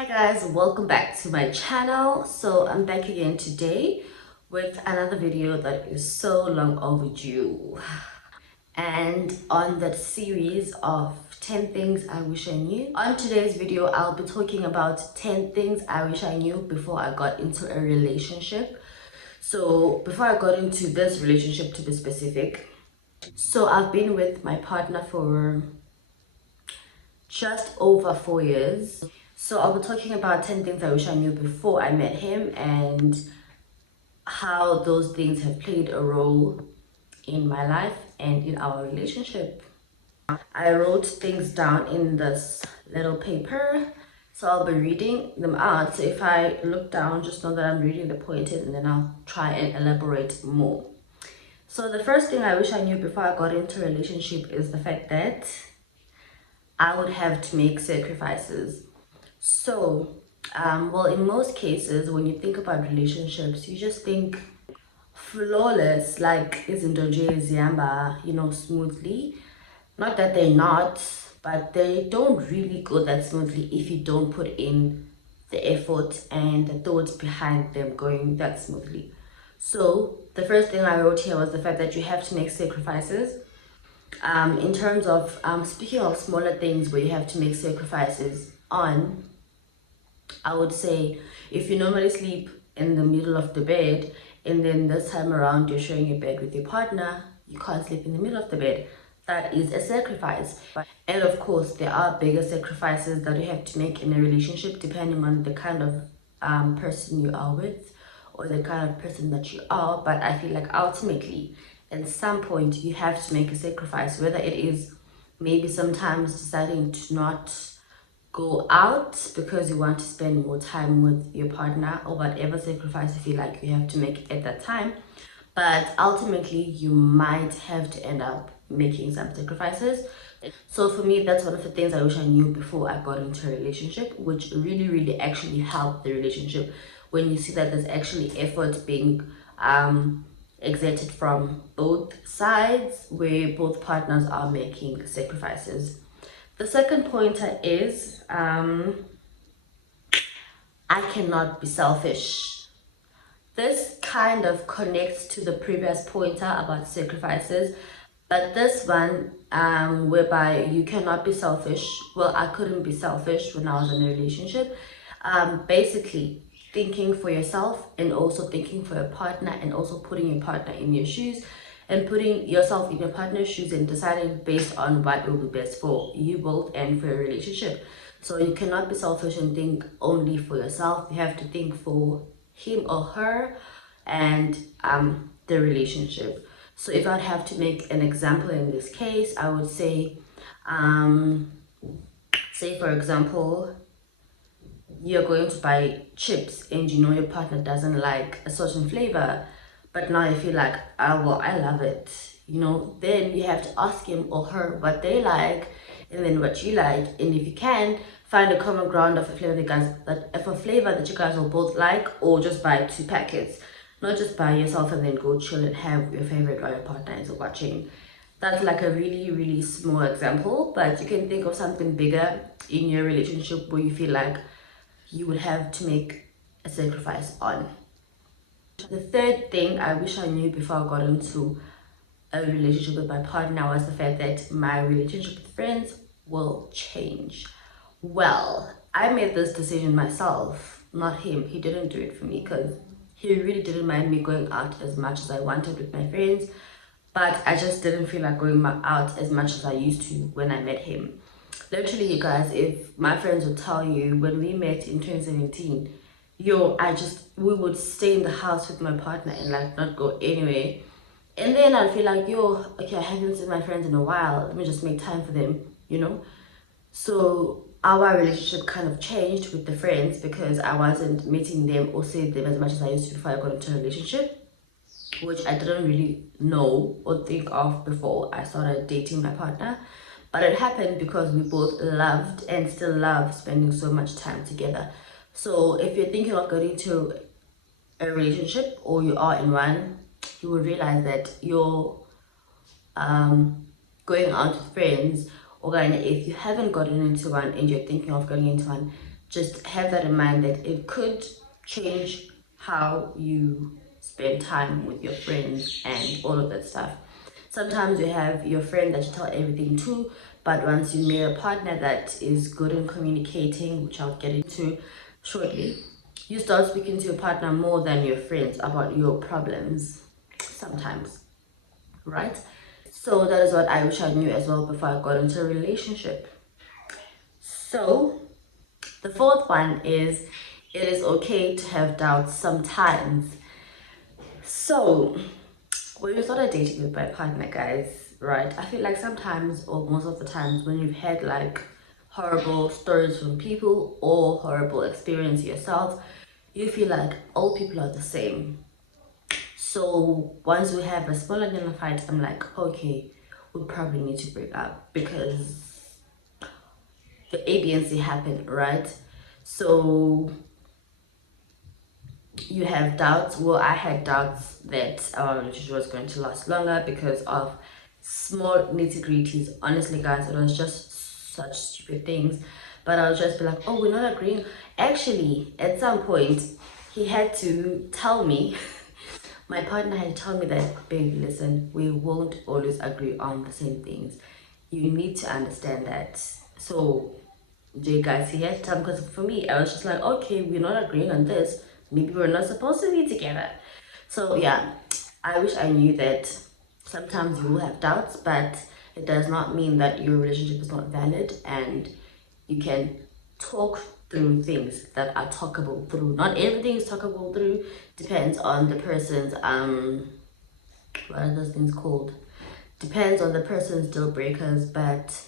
Hi guys, welcome back to my channel. So I'm back again today with another video that is so long overdue, and on that series of 10 things I wish I knew. On today's video I'll be talking about 10 things I wish I knew before I got into a relationship. So before I got into this relationship, to be specific, so I've been with my partner for just over 4 years. So I'll be talking about 10 things I wish I knew before I met him and how those things have played a role in my life and in our relationship. I wrote things down in this little paper, so I'll be reading them out. So if I look down, just know that I'm reading the pointers and then I'll try and elaborate more. So the first thing I wish I knew before I got into a relationship is the fact that I would have to make sacrifices. So, well, in most cases, when you think about relationships, you just think flawless, like izinto nje zihamba, smoothly. Not that they're not, but they don't really go that smoothly if you don't put in the effort and the thoughts behind them going that smoothly. So, the first thing I wrote here was the fact that you have to make sacrifices. In terms of speaking of smaller things where you have to make sacrifices on, I would say if you normally sleep in the middle of the bed and then this time around you're sharing a bed with your partner, you can't sleep in the middle of the bed. That is a sacrifice. And of course, there are bigger sacrifices that you have to make in a relationship depending on the kind of person you are with or the kind of person that you are. But I feel like ultimately, at some point, you have to make a sacrifice, whether it is maybe sometimes deciding to not go out because you want to spend more time with your partner, or whatever sacrifice you feel like you have to make at that time. But ultimately you might have to end up making some sacrifices. So for me, that's one of the things I wish I knew before I got into a relationship, which really actually helped the relationship, when you see that there's actually effort being exerted from both sides, where both partners are making sacrifices. The second pointer is I cannot be selfish. This kind of connects to the previous pointer about sacrifices, but this one, whereby you cannot be selfish. Well, I couldn't be selfish when I was in a relationship. Basically, thinking for yourself and also thinking for your partner, and also putting your partner in your shoes and putting yourself in your partner's shoes and deciding based on what will be best for you both and for your relationship. So you cannot be selfish and think only for yourself. You have to think for him or her and the relationship. So if I'd have to make an example in this case, I would say, say for example, you're going to buy chips and you know your partner doesn't like a certain flavor, but now you feel like, oh well, I love it, then you have to ask him or her what they like and then what you like, and if you can find a common ground of a flavor that you guys will both like, or just buy 2 packets, not just buy yourself and then go chill and have your favorite while your partner is watching. That's like a really small example, but you can think of something bigger in your relationship where you feel like you would have to make a sacrifice on. The third thing I wish I knew before I got into a relationship with my partner was the fact that my relationship with friends will change. Well, I made this decision myself, not him. He didn't do it for me because he really didn't mind me going out as much as I wanted with my friends, but I just didn't feel like going out as much as I used to when I met him. Literally, you guys, if my friends would tell you, when we met in 2017, we would stay in the house with my partner and like not go anywhere. And then I'd feel like, okay, I haven't seen my friends in a while. Let me just make time for them. So our relationship kind of changed with the friends because I wasn't meeting them or seeing them as much as I used to before I got into a relationship, which I didn't really know or think of before I started dating my partner. But it happened because we both loved and still love spending so much time together. So if you're thinking of going into a relationship or you are in one, you will realize that you're going out with friends, or if you haven't gotten into one and you're thinking of going into one, just have that in mind that it could change how you spend time with your friends and all of that stuff. Sometimes you have your friend that you tell everything to, but once you meet a partner that is good in communicating, which I'll get into shortly, you start speaking to your partner more than your friends about your problems sometimes, right? So that is what I wish I knew as well before I got into a relationship. So the fourth one is it is okay to have doubts sometimes. So when you started dating with my partner, guys, right, I feel like sometimes or most of the times when you've had like horrible stories from people or horrible experience yourself, you feel like all people are the same. So once we have a small enough fight, I'm like, okay, we probably need to break up because the A, B, and C happened, right? So you have doubts. Well, I had doubts that our relationship was going to last longer because of small nitty-gritties. Honestly, guys, it was just such stupid things. But I'll just be like, oh, we're not agreeing. Actually, at some point, he had to tell me, my partner had to tell me that, babe, listen, we won't always agree on the same things. You need to understand that. So J guys, he had to tell me because for me, I was just like, okay, we're not agreeing on this. Maybe we're not supposed to be together. So yeah, I wish I knew that sometimes you will have doubts, but it does not mean that your relationship is not valid and you can talk through things that are talkable through. Not everything is talkable through, depends on the person's what are those things called? Depends on the person's deal breakers, but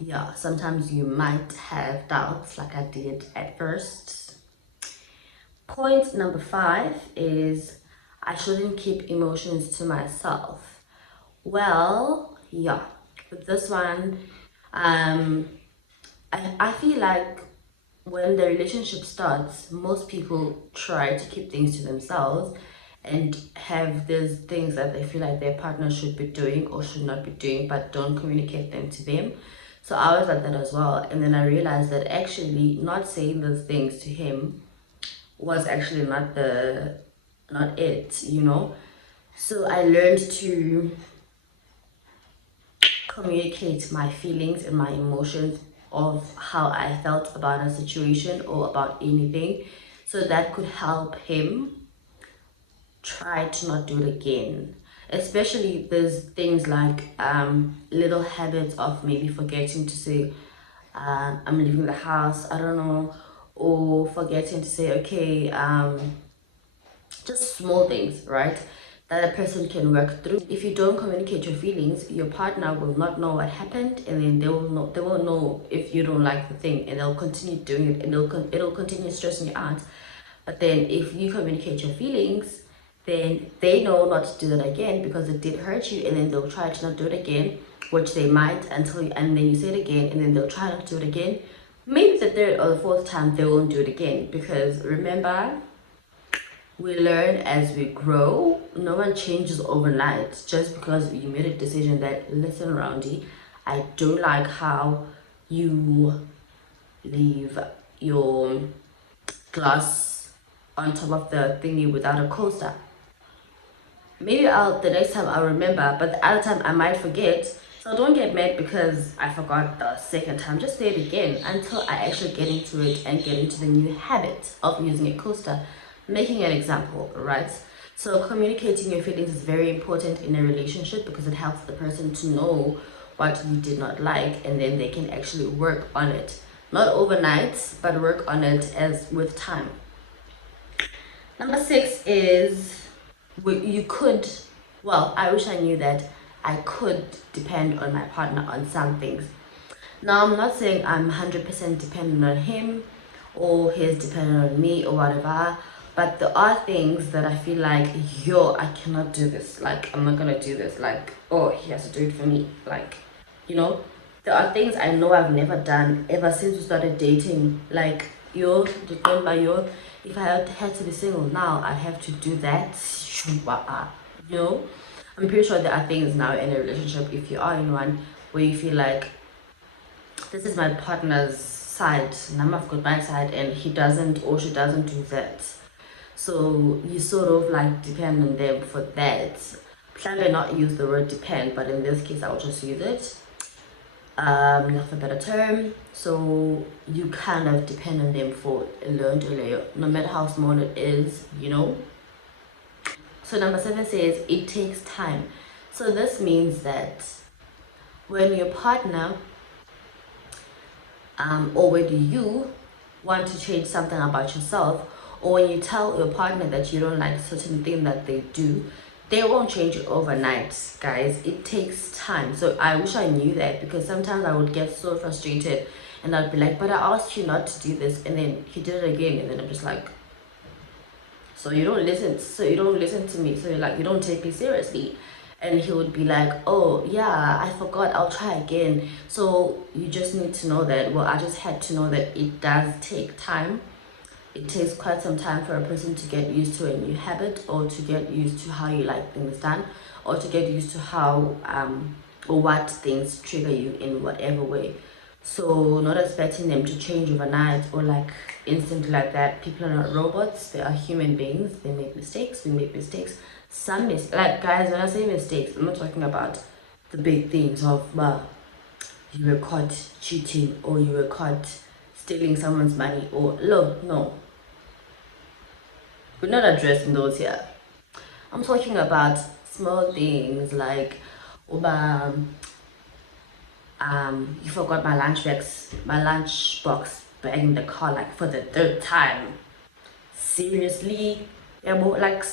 yeah, sometimes you might have doubts like I did at first. Point number 5 is I shouldn't keep emotions to myself. Well, yeah, with this one, I feel like when the relationship starts, most people try to keep things to themselves and have these things that they feel like their partner should be doing or should not be doing, but don't communicate them to them. So I was like that as well. And then I realized that actually not saying those things to him was actually not it, you know. So I learned to communicate my feelings and my emotions of how I felt about a situation or about anything, so that could help him try to not do it again. Especially there's things like little habits of maybe forgetting to say I'm leaving the house, I don't know, or forgetting to say okay, just small things, right, that a person can work through. If you don't communicate your feelings, your partner will not know what happened, and then they won't know if you don't like the thing, and they'll continue doing it, and it'll continue stressing you out. But then if you communicate your feelings, then they know not to do that again because it did hurt you, and then they'll try to not do it again, which they might and then you say it again, and then they'll try not to do it again. Maybe the third or the fourth time they won't do it again, because remember, we learn as we grow. No one changes overnight. Just because you made a decision that, listen, Roundy, I don't like how you leave your glass on top of the thingy without a coaster. Maybe the next time I'll remember, but the other time I might forget. So don't get mad because I forgot the second time. Just say it again until I actually get into it and get into the new habit of using a coaster. Making an example, right? So communicating your feelings is very important in a relationship because it helps the person to know what you did not like, and then they can actually work on it. Not overnight, but work on it as with time. Number 6 is you could, well, I wish I knew that I could depend on my partner on some things. Now, I'm not saying I'm 100% dependent on him or he's dependent on me or whatever, but there are things that I feel like, yo, I cannot do this. Like, I'm not gonna do this. Like, oh, he has to do it for me. Like, you know, there are things I know I've never done ever since we started dating. Like, yo, remember, yo, if I had to be single now, I have to do that. You know, I'm pretty sure there are things now in a relationship, if you are in one, where you feel like this is my partner's side, Nama have got my side, and he doesn't or she doesn't do that. So you sort of like depend on them for that. Plan may not use the word depend, but in this case I'll just use it. That's a better term. So you kind of depend on them for a learned earlier, no matter how small it is, you know. So number 7 says it takes time. So this means that when your partner or when you want to change something about yourself, or when you tell your partner that you don't like certain thing that they do, they won't change it overnight, guys. It takes time. So I wish I knew that, because sometimes I would get so frustrated and I'd be like, but I asked you not to do this, and then he did it again, and then I'm just like, so you don't listen to me, so you're like, you don't take me seriously. And he would be like, oh yeah, I forgot, I'll try again. So you just need to know that, well, I just had to know that it does take time. It takes quite some time for a person to get used to a new habit, or to get used to how you like things done, or to get used to how or what things trigger you in whatever way. So not expecting them to change overnight or like instantly like that. People are not robots, they are human beings. They make mistakes, we make mistakes. Some like, guys, when I say mistakes, I'm not talking about the big things of you were caught cheating, or you were caught stealing someone's money, or no, we're not addressing those here. I'm talking about small things like, you forgot my lunchbox bag in the car like for the 3rd time. Seriously? Yeah, but like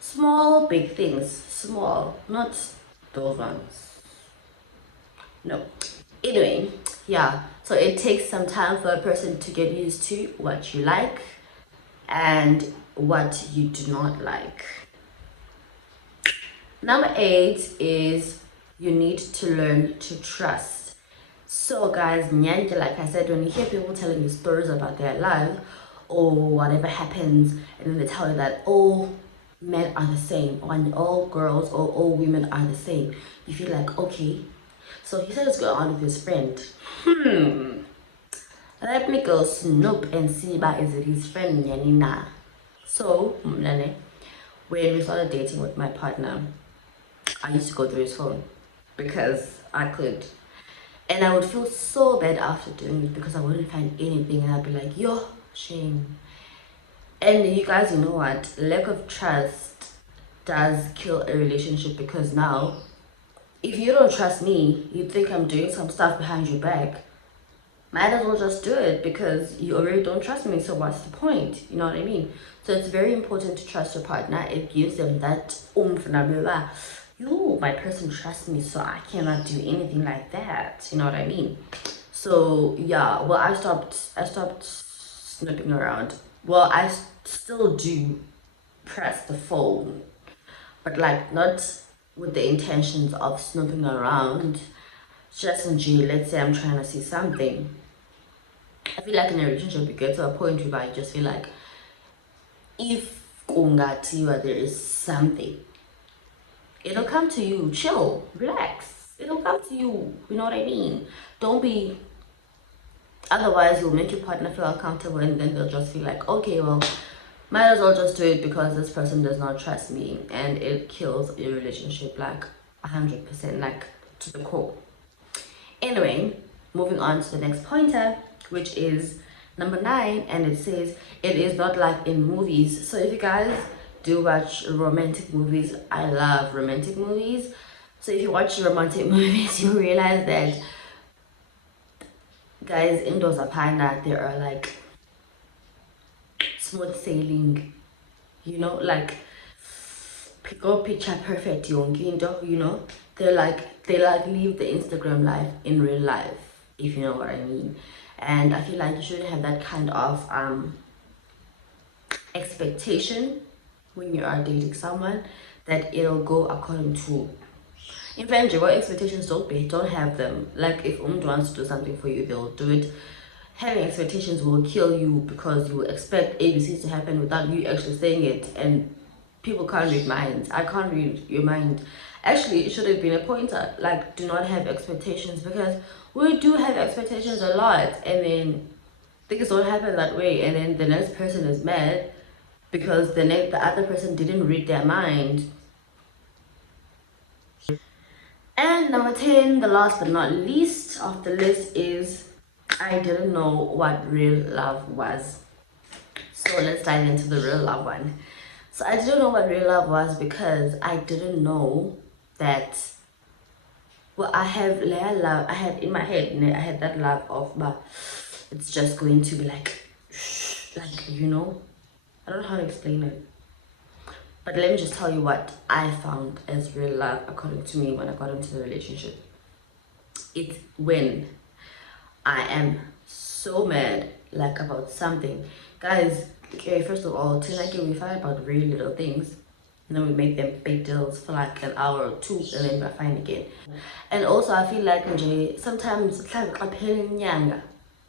small big things, small, not those ones. No. Anyway, yeah. So it takes some time for a person to get used to what you like and what you do not like. Number 8 is you need to learn to trust. So guys, like I said, when you hear people telling you stories about their life or whatever happens, and then they tell you that all men are the same, or all girls or all women are the same, you feel like, okay, so he said it's going on with his friend. Let me go snoop and see about is it his friend Yanina. So when we started dating with my partner, I used to go through his phone because I could. And I would feel so bad after doing it, because I wouldn't find anything, and I'd be like, yo, shame. And you guys, you know what? Lack of trust does kill a relationship, because now, if you don't trust me, you think I'm doing some stuff behind your back, might as well just do it, because you already don't trust me, so what's the point? You know what I mean? So it's very important to trust your partner. It gives them that oomph, my person trusts me, so I cannot do anything like that. You know what I mean? So yeah, well, I stopped snooping around. Well, I still do press the phone, but like not with the intentions of snooping around. Just in G, let's say I'm trying to see something. I feel like in a relationship you get to a point where you just feel like, if there is something, it'll come to you. Chill, relax, it'll come to you. You know what I mean? Don't be, otherwise you'll make your partner feel uncomfortable, and then they'll just feel like, okay, well, might as well just do it because this person does not trust me, and it kills your relationship like 100%, like to the core. Anyway, moving on to the next pointer, which is number 9, and it says it is not like in movies. So if you guys do watch romantic movies, I love romantic movies. So if you watch romantic movies, you realize that, guys, in those apana, there are like smooth sailing, you know, like go picture perfect young, you know, they like live the Instagram life in real life, if you know what I mean. And I feel like you shouldn't have that kind of expectation when you are dating someone, that it'll go according to, in fact, what expectations don't have them. Like if someone wants to do something for you, they'll do it. Having expectations will kill you, because you expect ABCs to happen without you actually saying it, and people can't read minds. I can't read your mind. Actually, it should have been a pointer, like do not have expectations, because we do have expectations a lot, and then things don't happen that way, and then the next person is mad because the other person didn't read their mind. And number 10, the last but not least of the list, is I didn't know what real love was. So let's dive into the real love one. So I didn't know what real love was because I didn't know that, well, I have layer love. I had in my head, I had that love of, but it's just going to be like, you know, I don't know how to explain it. But let me just tell you what I found as real love according to me when I got into the relationship. It's when I am so mad, like, about something. Guys, okay, first of all, tonight we fight about really little things. And then we make them big deals for like an hour or two, and then we're fine again. And also, I feel like sometimes it's like a nyanga.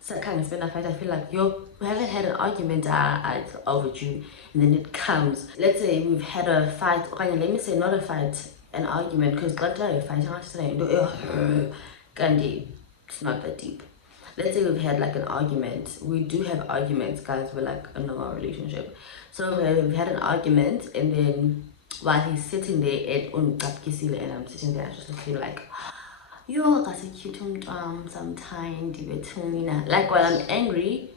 So kind of when I fight, I feel like we haven't had an argument it's overdue, and then it comes. Let's say we've had a fight, okay, let me say not a fight, an argument, because God a fight, I'm not saying Gandhi, it's not that deep. Let's say we've had like an argument. We do have arguments, guys. We're like a normal relationship. So we've had an argument, and then while he's sitting there and I'm sitting there, I just feel like, yo, that's a cute sometimes between, like, while I'm angry,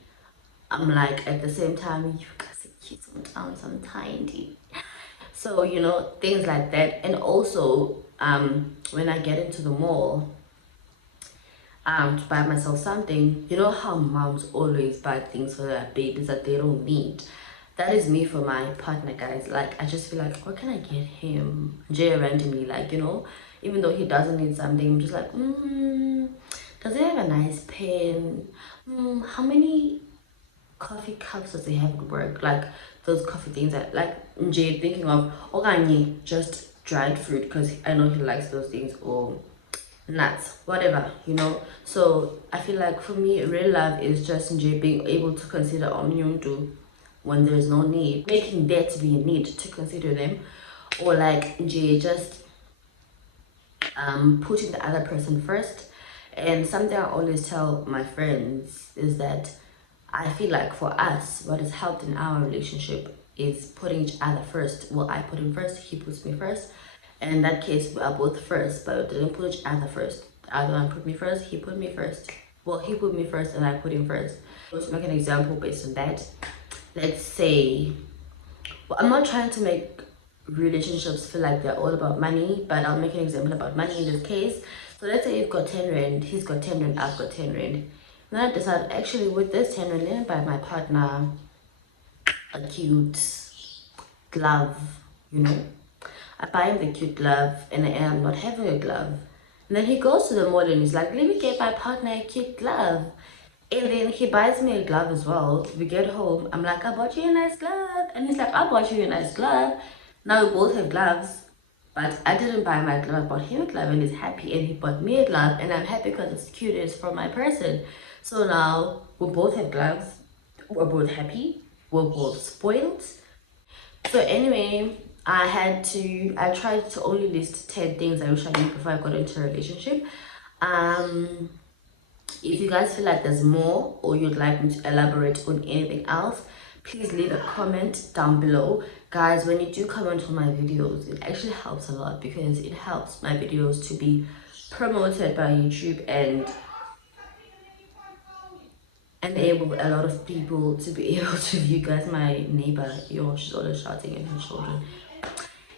I'm like at the same time, you guys are cute sometimes. So, you know, things like that. And also, when I get into the mall, to buy myself something, you know how moms always buy things for their babies that they don't need. That is me for my partner, guys. Like, I just feel like, what can I get him? Jay randomly, like, you know, even though he doesn't need something, I'm just like, does he have a nice pen? How many coffee cups does he have at work? Like those coffee things that, like, Jay thinking of organic, just dried fruit, because I know he likes those things, or nuts, whatever, you know. So I feel like for me, real love is just being able to consider omnyundu when there's no need, making there to be a need to consider them, or like just putting the other person first. And something I always tell my friends is that I feel like for us, what has helped in our relationship is putting each other first. Well, I put him first, he puts me first. And in that case, we are both first, but we didn't put each other first. The other one put me first, he put me first. Well, he put me first and I put him first. Let's make an example based on that. Let's say, well, I'm not trying to make relationships feel like they're all about money, but I'll make an example about money in this case. So let's say you've got 10 rand, he's got 10 rand, I've got 10 rand. Then I decide, actually, with this 10 rand, let me buy my partner a cute glove, you know. I buy him the cute glove, and I am not having a glove. And then he goes to the mall and he's like, let me get my partner a cute glove. And then he buys me a glove as well. We get home, I'm like, I bought you a nice glove. And he's like, I bought you a nice glove. Now we both have gloves, but I didn't buy my glove. I bought him a glove and he's happy. And he bought me a glove and I'm happy because it's cute. It's for my person. So now we both have gloves. We're both happy. We're both spoiled. So anyway, I tried to only list 10 things I wish I knew before I got into a relationship. If you guys feel like there's more, or you'd like me to elaborate on anything else, please leave a comment down below. Guys, when you do comment on my videos, it actually helps a lot, because it helps my videos to be promoted by YouTube and enable a lot of people to be able to view. Guys, my neighbor, she's always shouting at her children,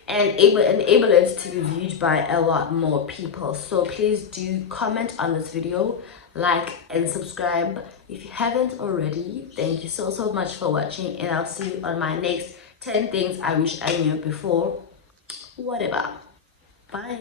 and enable it to be viewed by a lot more people. So please do comment on this video, like and subscribe if you haven't already. Thank you so much for watching, and I'll see you on my next 10 things I wish I knew before whatever. Bye.